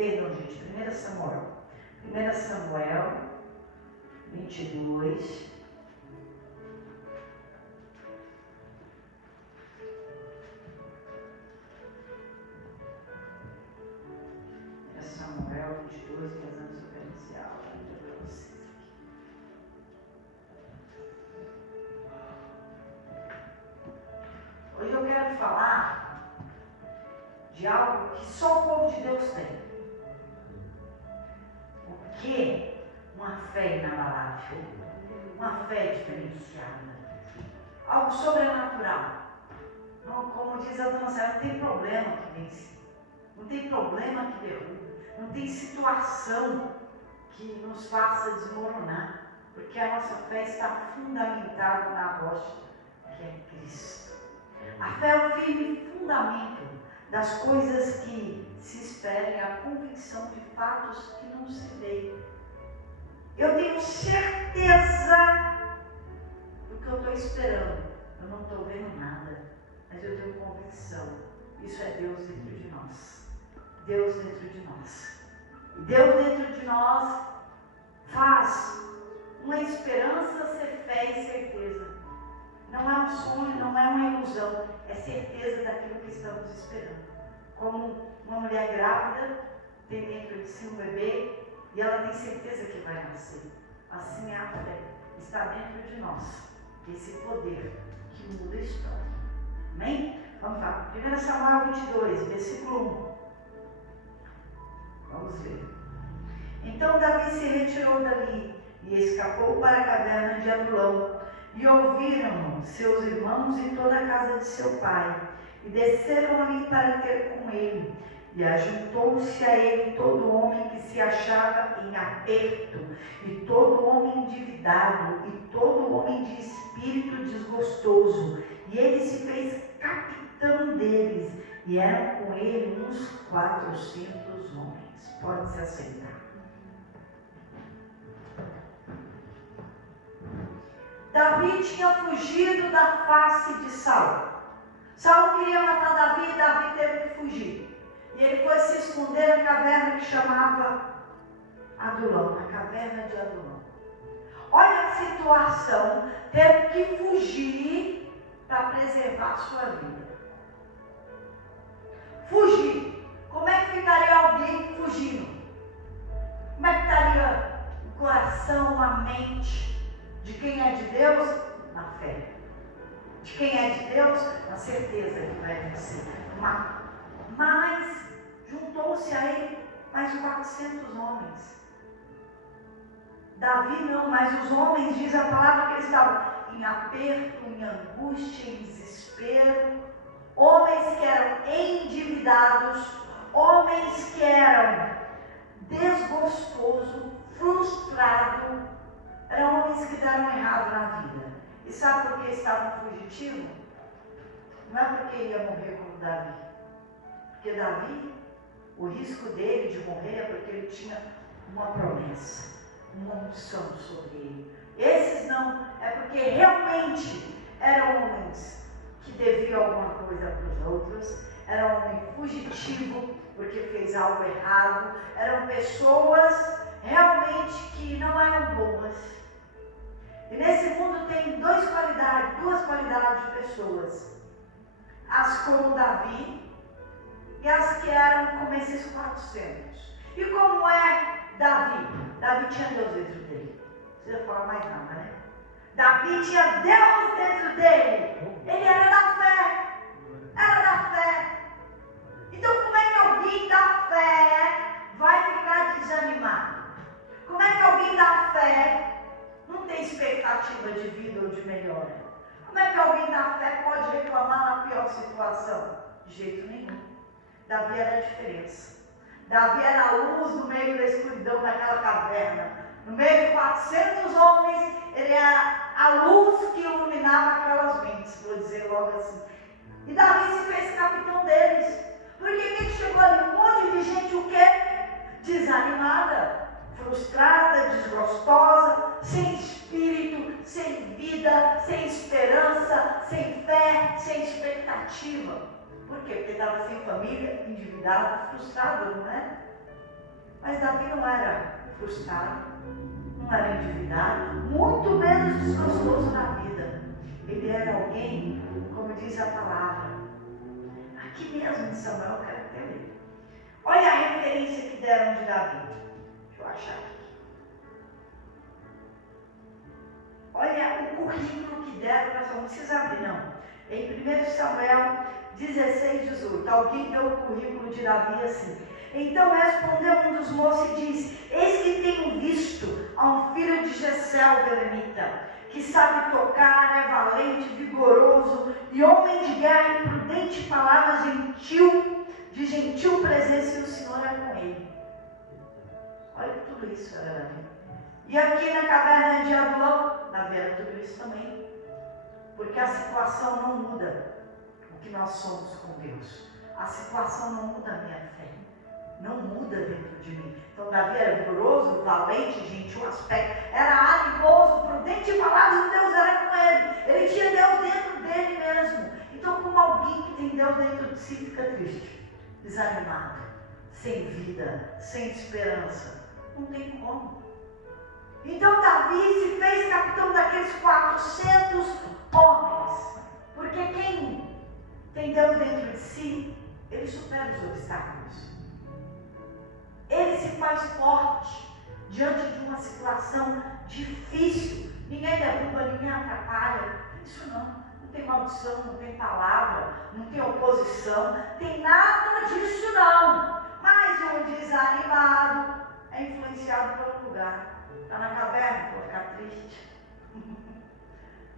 Perdão, gente, 1 Samuel. 1 Samuel 22. Samuel 22, fazendo sequencial para vocês aqui. Hoje eu quero falar de algo que só o povo de Deus tem. O que? Uma fé inabalável, uma fé diferenciada, algo sobrenatural. Não, como diz a dona Sara, não tem problema que vence, não tem problema que derruba, não tem situação que nos faça desmoronar, porque a nossa fé está fundamentada na rocha, que é Cristo. A fé é o firme fundamento das coisas que se esperam, a convicção de fatos que não se veem. Eu tenho certeza do que eu estou esperando. Eu não estou vendo nada, mas eu tenho convicção. Isso é Deus dentro de nós. Deus dentro de nós. E Deus dentro de nós faz uma esperança ser fé e certeza. Não é um sonho, não é uma ilusão, é certeza daquilo que estamos esperando. Como uma mulher grávida tem dentro de si um bebê e ela tem certeza que vai nascer. Assim é a fé, está dentro de nós, esse poder que muda a história. Amém? Vamos lá, 1 Samuel 22, versículo 1. Vamos ver. Então Davi se retirou dali e escapou para a caverna de Adulão. E ouviram seus irmãos e toda a casa de seu pai, e desceram ali para ter com ele. E ajuntou-se a ele todo homem que se achava em aperto, e todo homem endividado, e todo homem de espírito desgostoso. E ele se fez capitão deles, e eram com ele uns 400 homens. Pode se assentar. Davi tinha fugido da face de Saul. Saul queria matar Davi e Davi teve que fugir. E ele foi se esconder na caverna que chamava Adulão, na caverna de Adulão. Olha a situação, teve que fugir para preservar a sua vida. Fugir. Como é que ficaria alguém fugindo? Como é que estaria o coração, a mente? De quem é de Deus? Na fé. De quem é de Deus? Na certeza que vai vencer. Mas juntou-se a ele mais 400 homens. Davi não, mas os homens, diz a palavra que eles estavam em aperto, em angústia, em desespero. Homens que eram endividados, homens que eram desgostosos, frustrados. Eram homens que deram errado na vida. E sabe por que estavam fugitivos? Não é porque ia morrer como Davi. Porque Davi, o risco dele de morrer é porque ele tinha uma promessa, uma unção sobre ele. Esses não, é porque realmente eram homens que deviam alguma coisa para os outros. Era um homem fugitivo porque fez algo errado. Eram pessoas realmente que não eram boas. E nesse mundo tem duas qualidades de pessoas. As como Davi e as que eram como esses 400. E como é Davi? Davi tinha Deus dentro dele. Não precisa falar mais nada, né? Davi tinha Deus dentro dele. Ele era da fé. Era da fé. Então como é que alguém da fé vai ficar desanimado? Como é que alguém da fé não tem expectativa de vida ou de melhora? Como é que alguém da fé pode reclamar na pior situação? De jeito nenhum. Davi era a diferença. Davi era a luz no meio da escuridão daquela caverna. No meio de 400 homens, ele era a luz que iluminava aquelas mentes, vou dizer logo assim. E Davi se fez capitão deles. Porque quem chegou ali? Um monte de gente, o quê? Desanimada, frustrada, desgostosa, sem espírito, sem vida, sem esperança, sem fé, sem expectativa. Por quê? Porque estava sem família, endividado, frustrado, não é? Mas Davi não era frustrado, não era endividado, muito menos desgostoso na vida. Ele era alguém, como diz a palavra, aqui mesmo em Samuel, eu quero até ler. Olha a referência que deram de Davi. Deixa eu achar aqui. Olha o currículo que deram, nós não precisa abrir não. Em 1 Samuel 16:18, alguém deu o currículo de Davi assim. Então respondeu um dos moços e disse: eis que tenho visto a um filho de Jessé, belemita, que sabe tocar, é valente, vigoroso, e homem de guerra, e prudente, palavras de gentil presença, e o Senhor é com ele. Olha tudo isso, era Davi. E aqui na caverna de Adulão, Davi era tudo isso também. Porque a situação não muda o que nós somos com Deus. A situação não muda a minha fé. Não muda dentro de mim. Então Davi era vigoroso, valente, gentil aspecto, era animoso, prudente em palavras, e Deus era com ele. Ele tinha Deus dentro dele mesmo. Então, como alguém que tem Deus dentro de si fica triste, desanimado, sem vida, sem esperança, não tem como. Então Davi se fez capitão daqueles 400 homens, porque quem tem Deus dentro de si, ele supera os obstáculos. Ele se faz forte diante de uma situação difícil. Ninguém derruba, ninguém atrapalha. Isso não tem maldição, não tem palavra, não tem oposição, tem nada disso não. Mas o desanimado é influenciado pelo lugar. Está na caverna, vou ficar triste.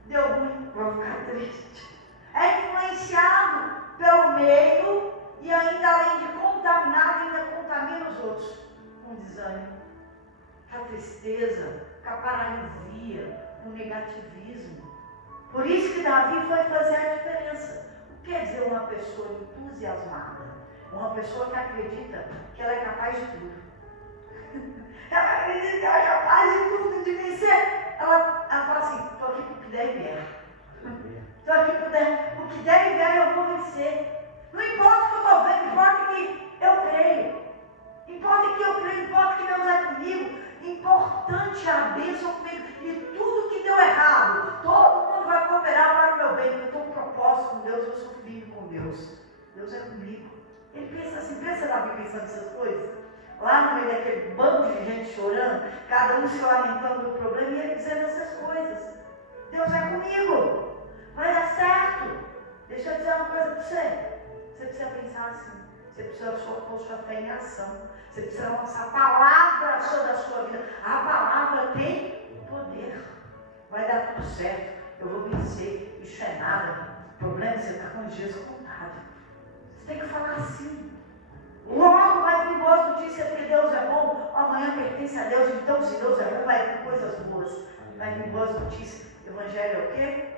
Deu ruim, vou ficar triste. É influenciado pelo meio e ainda além de contaminado, ainda contamina os outros com desânimo, com a tristeza, com a paralisia, com o negativismo. Por isso que Davi foi fazer a diferença. O que quer dizer uma pessoa entusiasmada? Uma pessoa que acredita que ela é capaz de tudo. Ela acredita que ela é capaz de tudo, de vencer. Ela fala assim: estou aqui para o que der e vier. Estou aqui para o que der e vier, eu vou vencer. Não importa o que eu estou vendo, importa que eu creio. Importa que eu creio, importa que Deus é comigo. Importante a bênção comigo. E tudo que deu errado, todo mundo vai cooperar para o meu bem. Porque eu tenho um propósito com Deus, eu sou filho com Deus. Deus é comigo. Ele pensa assim, pensa Davi pensando nessas coisas. Lá no meio daquele bando de gente chorando, cada um se lamentando do problema e ele dizendo essas coisas. Deus é comigo, vai dar certo. Deixa eu dizer uma coisa para você. Você precisa pensar assim, você precisa pôr sua fé em ação. Você precisa lançar a palavra sobre a sua vida. A palavra tem poder. Vai dar tudo certo, eu vou vencer, isso é nada. O problema é que você está com os dias contados. Você tem que falar assim. Logo vai vir boas notícias, porque Deus é bom, amanhã pertence a Deus, então se Deus é bom, vai vir coisas boas, vai vir boas notícias. O Evangelho é o quê?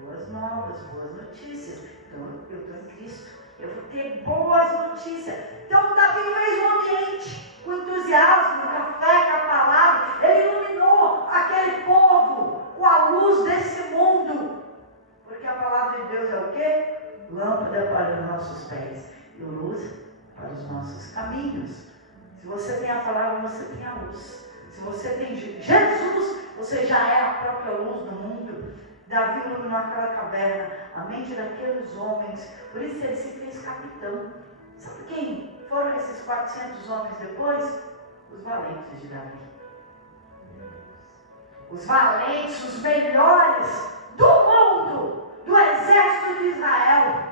Boas novas, boas notícias. Então eu estou em Cristo, eu vou ter boas notícias. Então Davi fez um ambiente com entusiasmo, com a fé, com a palavra. Ele iluminou aquele povo com a luz desse mundo, porque a palavra de Deus é o quê? Lâmpada para os nossos pés e luz para os nossos caminhos. Se você tem a palavra, você tem a luz. Se você tem Jesus, você já é a própria luz do mundo. Davi iluminou aquela caverna, a mente daqueles homens, por isso ele se fez capitão. Sabe quem foram esses 400 homens depois? Os valentes de Davi. Os valentes, os melhores do mundo, do exército de Israel,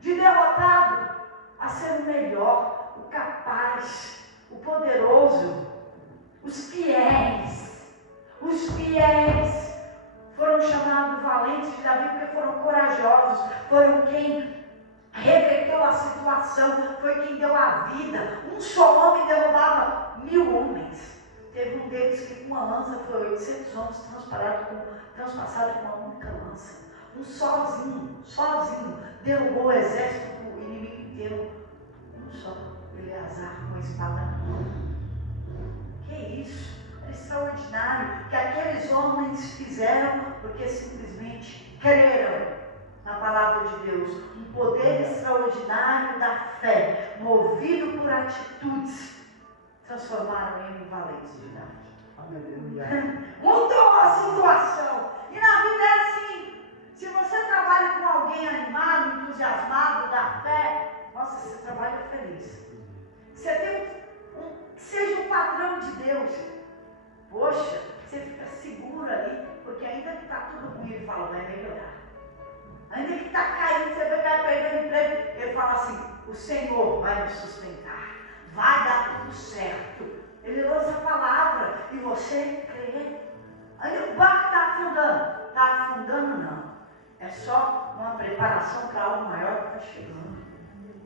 de derrotado a ser o melhor, o capaz, o poderoso, os fiéis. Os fiéis foram chamados valentes de Davi porque foram corajosos, foram quem reverteu a situação, foi quem deu a vida. Um só homem derrubava 1000 homens. Teve um deles que com uma lança foi 800 homens transpassados com uma única lança. Um sozinho, derrubou o exército do inimigo inteiro. Um só, Eleazar, com a espada na mão. Que isso? É extraordinário que aqueles homens fizeram porque simplesmente creram na palavra de Deus. Um poder extraordinário da fé, movido por atitudes. transformaram ele em valentes de idade. Aleluia. Mudou a situação. E na vida é assim. Se você trabalha com alguém animado, entusiasmado da fé, nossa, você trabalha feliz. Você tem seja um padrão de Deus. Poxa, você fica seguro ali, porque ainda que está tudo ruim, ele fala, vai melhorar. Ainda que está caindo, você vai perder o emprego. Ele fala assim, o Senhor vai nos sustentar. Vai dar tudo certo. Ele lança a palavra e você crê. Aí o barco está afundando. Está afundando não. É só uma preparação para algo maior que está chegando.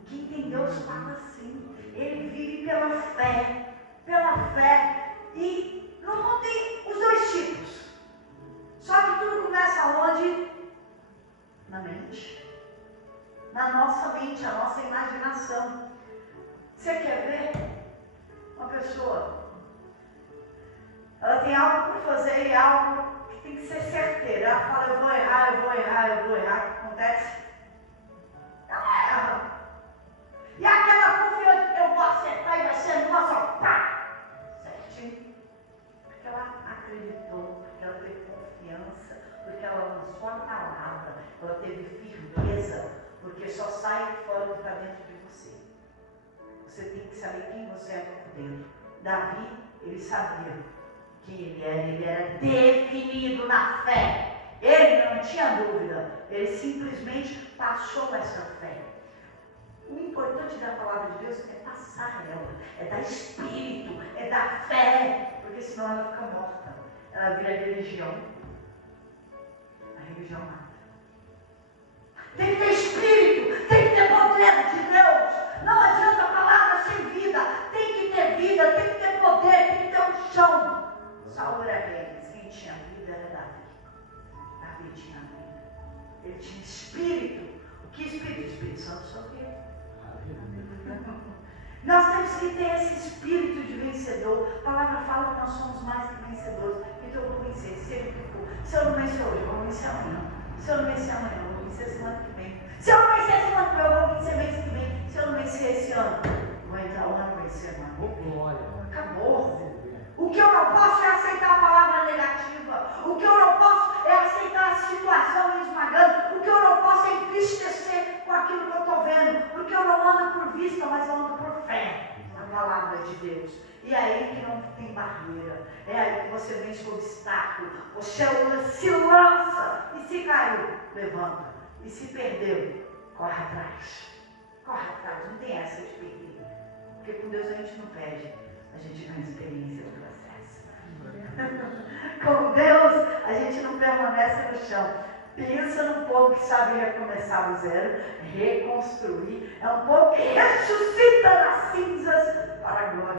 Quem tem Deus fala assim. Ele vive pela fé. Pela fé. E no mundo tem os dois tipos. Só que tudo começa onde? Na mente. Na nossa mente, a nossa imaginação. Você quer ver uma pessoa? Ela tem algo para fazer e algo que tem que ser certeiro. Ela fala, eu vou errar, eu vou errar, eu vou errar. O que acontece? Ela erra. E aquela confiança que eu vou acertar e vai ser nossa, pá! Certinho. Porque ela acreditou, porque ela teve confiança, porque ela lançou a palavra, ela teve firmeza, porque só sai fora do que está dentro de você. Você tem que saber quem você é por dentro. Davi, ele sabia quem ele era definido na fé. Ele não tinha dúvida, ele simplesmente passou essa fé. O importante da palavra de Deus é passar ela, é dar espírito, é dar fé, porque senão ela fica morta, ela vira religião. A religião mata. Tem que ter espírito, tem que ter poder de Deus. Não adianta a palavra sem vida, tem que ter vida, tem que ter poder, tem que ter um chão. Saul era rei, mas quem tinha vida era Davi. Davi tinha vida, ele tinha espírito. O que espírito? O Espírito Santo sobre ele. Nós temos que ter esse espírito de vencedor. A palavra fala que nós somos mais que vencedores. Então eu vou vencer, seja o que for. Se eu não vencer hoje, eu vou vencer amanhã. Se eu não vencer amanhã, eu vou vencer semana que vem. Se eu não vencer semana que vem, eu vou vencer mês que vem. Se eu não vencer esse ano, eu vou entrar o ano, vai ser ano. Acabou. O que eu não posso é aceitar a palavra negativa. O que eu não posso é aceitar a situação me esmagando. O que eu não posso é entristecer com aquilo que eu estou vendo. Porque eu não ando por vista, mas eu ando por fé na palavra de Deus. E é aí que não tem barreira. É aí que você vence o obstáculo. Você se lança e se caiu, levanta. E se perdeu, corre atrás. Corre atrás, não tem essa de perder. Porque com Deus a gente não perde. A gente ganha experiência do processo. Com Deus, a gente não permanece no chão. Pensa num povo que sabe recomeçar do zero, reconstruir. É um povo que ressuscita das cinzas para a glória.